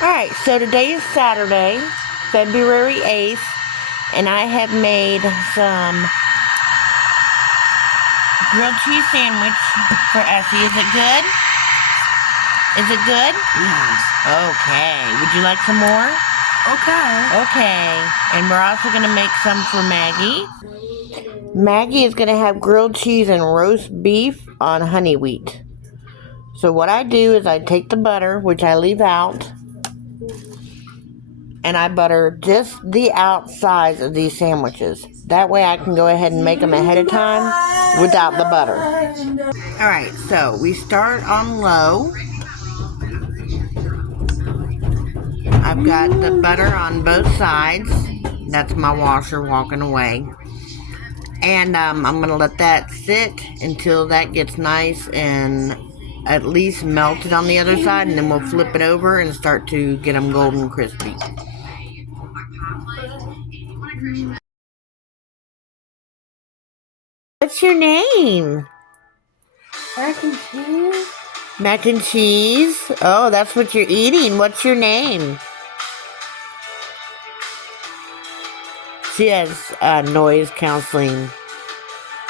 Alright, so today is Saturday, February 8th, and I have made some grilled cheese sandwich for Essie. Is it good? Is it good? Yes. Okay. Would you like some more? Okay. Okay. And we're also going to make some for Maggie. Maggie is going to have grilled cheese and roast beef on honey wheat. So what I do is I take the butter, which I leave out, and I butter just the outsides of these sandwiches. That way I can go ahead and make them ahead of time without the butter. Alright, so we start on low. I've got the butter on both sides. That's my washer walking away. And I'm going to let that sit until that gets nice and at least melted on the other side. And then we'll flip it over and start to get them golden crispy. What's your name? Mac and cheese. Mac and cheese? Oh, that's what you're eating. What's your name? She has noise counseling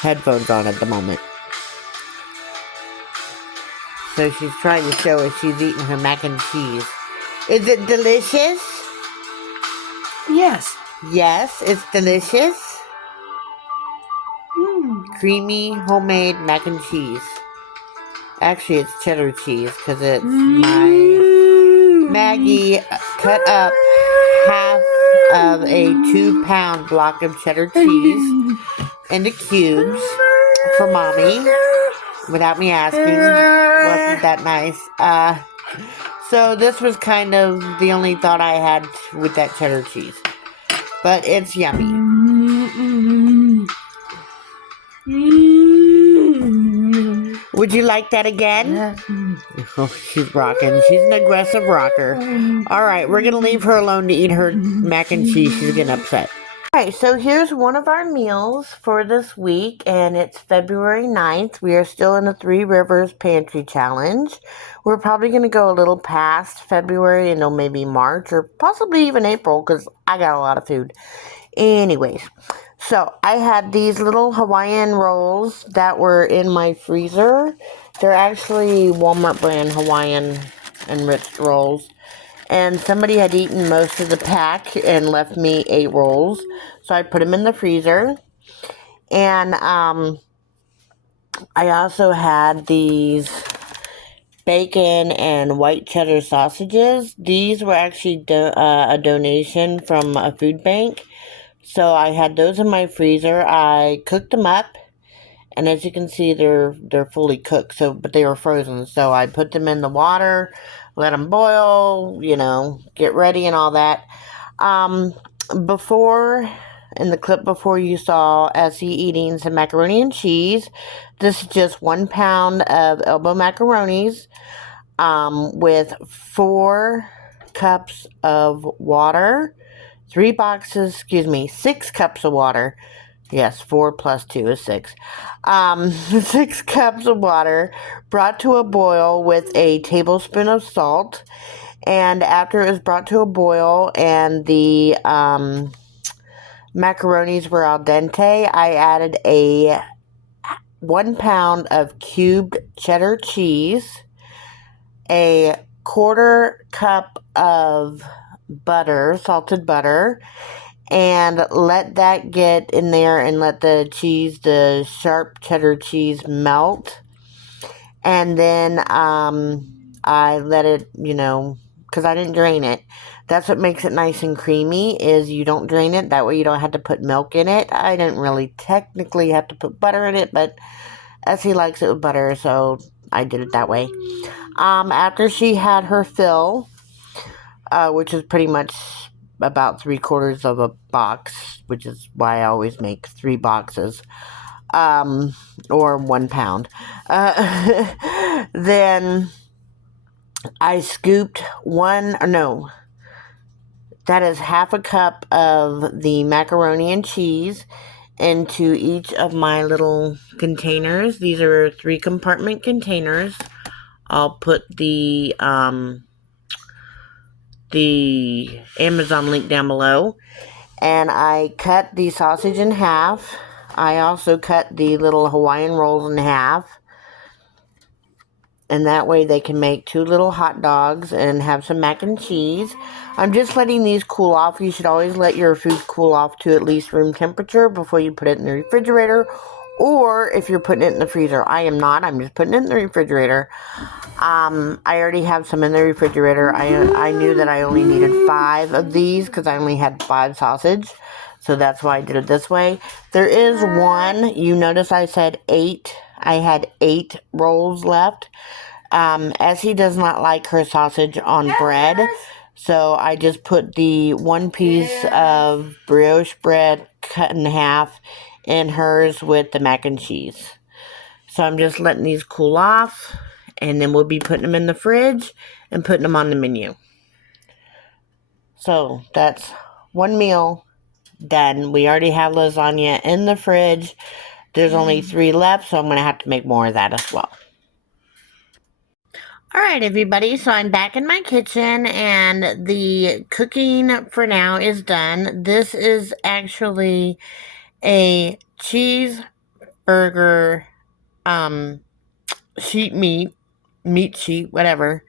headphones on at the moment. So she's trying to show us she's eating her mac and cheese. Is it delicious? Yes. Yes, it's delicious. Creamy homemade mac and cheese. Actually, it's cheddar cheese because it's my Maggie cut up half of a 2-pound block of cheddar cheese into cubes for Mommy without me asking. Wasn't that nice? So this was kind of the only thought I had with that cheddar cheese. But it's yummy. Would you like that again? Yeah. Oh, she's rocking. She's an aggressive rocker. Alright, we're going to leave her alone to eat her mac and cheese. She's getting upset. Alright, so here's one of our meals for this week, and it's February 9th. We are still in the Three Rivers Pantry Challenge. We're probably going to go a little past February until maybe March, or possibly even April, because I got a lot of food. Anyways, so I had these little Hawaiian rolls that were in my freezer. They're actually Walmart brand Hawaiian enriched rolls. And somebody had eaten most of the pack and left me 8 rolls. So I put them in the freezer. And I also had these bacon and white cheddar sausages. These were actually a donation from a food bank. So I had those in my freezer. I cooked them up. And as you can see, they're fully cooked, but they were frozen. So I put them in the water, let them boil, get ready and all that. In the clip before, you saw Essie eating some macaroni and cheese. This is just 1 pound of elbow macaronis with 4 cups of water, 6 cups of water. Yes, 4 plus 2 is 6. 6 cups of water brought to a boil with a tablespoon of salt. And after it was brought to a boil and the macaronis were al dente, I added a 1 pound of cubed cheddar cheese, a 1/4 cup of butter, salted butter, and let that get in there and let the sharp cheddar cheese melt. And then I let it, because I didn't drain it. That's what makes it nice and creamy, is you don't drain it. That way you don't have to put milk in it. I didn't really technically have to put butter in it, but Essie likes it with butter, so I did it that way. After she had her fill, which is pretty much about 3/4 of a box, which is why I always make 3 boxes, or 1 pound. Then I scooped that is 1/2 cup of the macaroni and cheese into each of my little containers. These are 3-compartment containers. I'll put the the Amazon link down below. And I cut the sausage in half. I also cut the little Hawaiian rolls in half. And that way they can make 2 little hot dogs and have some mac and cheese. I'm just letting these cool off. You should always let your food cool off to at least room temperature before you put it in the refrigerator. Or if you're putting it in the freezer. I am not. I'm just putting it in the refrigerator. I already have some in the refrigerator. I knew that I only needed 5 of these because I only had 5 sausage. So that's why I did it this way. There is one. You notice I said 8. I had 8 rolls left. Essie does not like her sausage on bread. So I just put the 1 piece of brioche bread cut in half in hers with the mac and cheese. So I'm just letting these cool off. And then we'll be putting them in the fridge and putting them on the menu. So that's 1 meal done. We already have lasagna in the fridge. There's only 3 left, so I'm going to have to make more of that as well. Alright everybody, so I'm back in my kitchen and the cooking for now is done. This is actually a cheeseburger sheet meat sheet, whatever.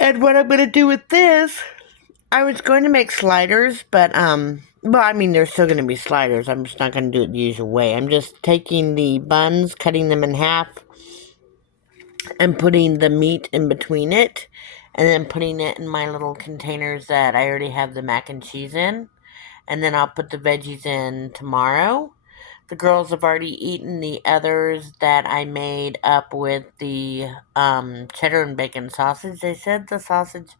And what I'm going to do with this, I was going to make sliders, but, well, I mean, there's still going to be sliders. I'm just not going to do it the usual way. I'm just taking the buns, cutting them in half, and putting the meat in between it, and then putting it in my little containers that I already have the mac and cheese in. And then I'll put the veggies in tomorrow. The girls have already eaten the others that I made up with the cheddar and bacon sausage. They said the sausage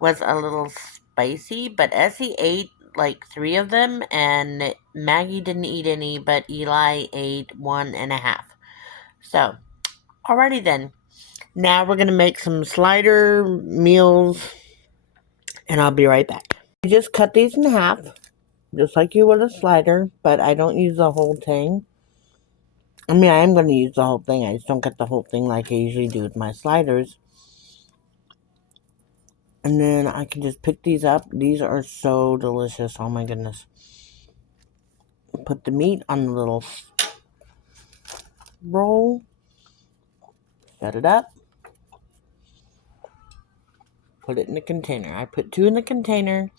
was a little spicy, but Essie ate like 3 of them, and Maggie didn't eat any, but Eli ate 1.5. So, alrighty then. Now we're going to make some slider meals, and I'll be right back. You just cut these in half, just like you would a slider, but I don't use the whole thing. I mean, I am going to use the whole thing. I just don't cut the whole thing like I usually do with my sliders. And then I can just pick these up. These are so delicious. Oh my goodness. Put the meat on the little roll. Set it up. Put it in the container. I put 2 in the container.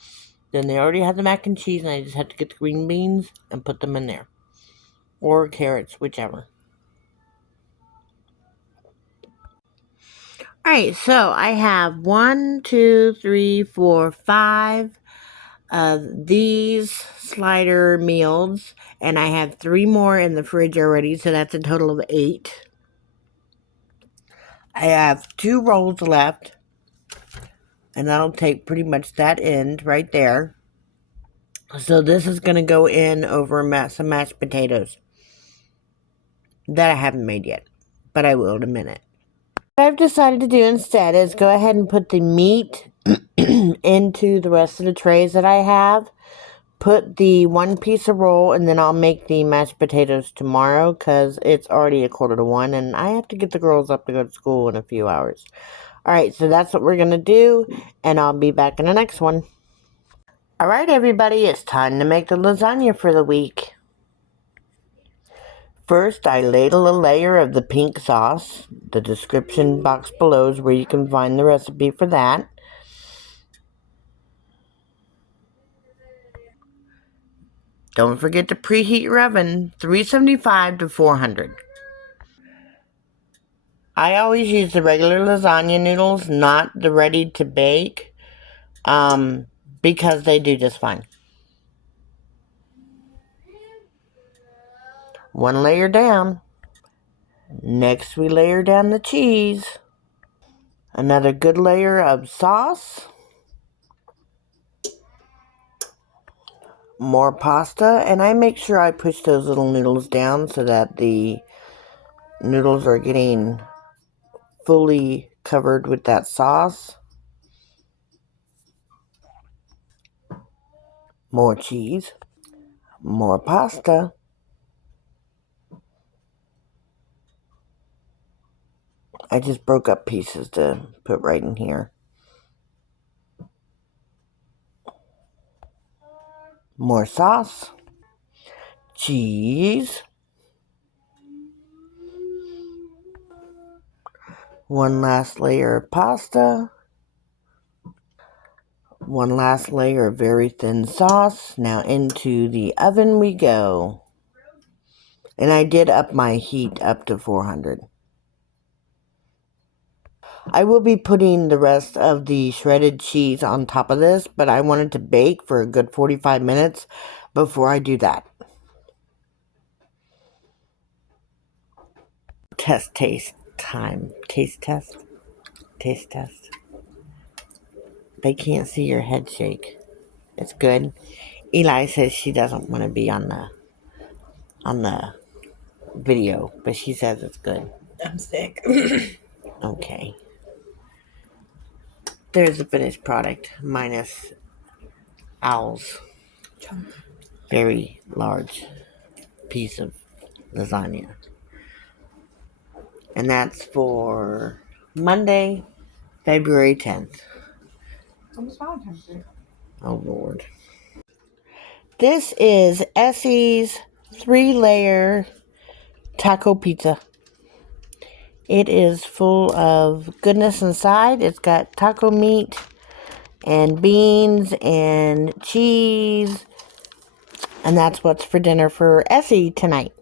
Then they already have the mac and cheese, and I just have to get the green beans and put them in there. Or carrots, whichever. Alright, so I have 1, 2, 3, 4, 5 of these slider meals, and I have 3 more in the fridge already, so that's a total of 8. I have 2 rolls left, and that'll take pretty much that end right there. So this is going to go in over some mashed potatoes that I haven't made yet, but I will in a minute. What I've decided to do instead is go ahead and put the meat into the rest of the trays that I have. Put the 1 piece of roll, and then I'll make the mashed potatoes tomorrow because it's already 1:45 and I have to get the girls up to go to school in a few hours. Alright, so that's what we're going to do, and I'll be back in the next one. Alright everybody, it's time to make the lasagna for the week. First, I ladle a layer of the pink sauce. The description box below is where you can find the recipe for that. Don't forget to preheat your oven, 375 to 400. I always use the regular lasagna noodles, not the ready to bake, because they do just fine. 1 layer down. Next, we layer down the cheese. Another good layer of sauce. More pasta, and I make sure I push those little noodles down so that the noodles are getting fully covered with that sauce. More cheese. More pasta. I just broke up pieces to put right in here. more sauce, cheese, one last layer of pasta, one last layer of very thin sauce. Now into the oven we go. And I did up my heat up to 400. I will be putting the rest of the shredded cheese on top of this, but I want it to bake for a good 45 minutes before I do that. Taste time. Taste test. They can't see your head shake. It's good. Eli says she doesn't want to be on the video, but she says it's good. I'm sick. Okay. There's the finished product, minus Owl's very large piece of lasagna. And that's for Monday, February 10th. Almost Valentine's Day. Oh, Lord. This is Essie's 3-layer taco pizza. It is full of goodness inside. It's got taco meat and beans and cheese. And that's what's for dinner for Essie tonight.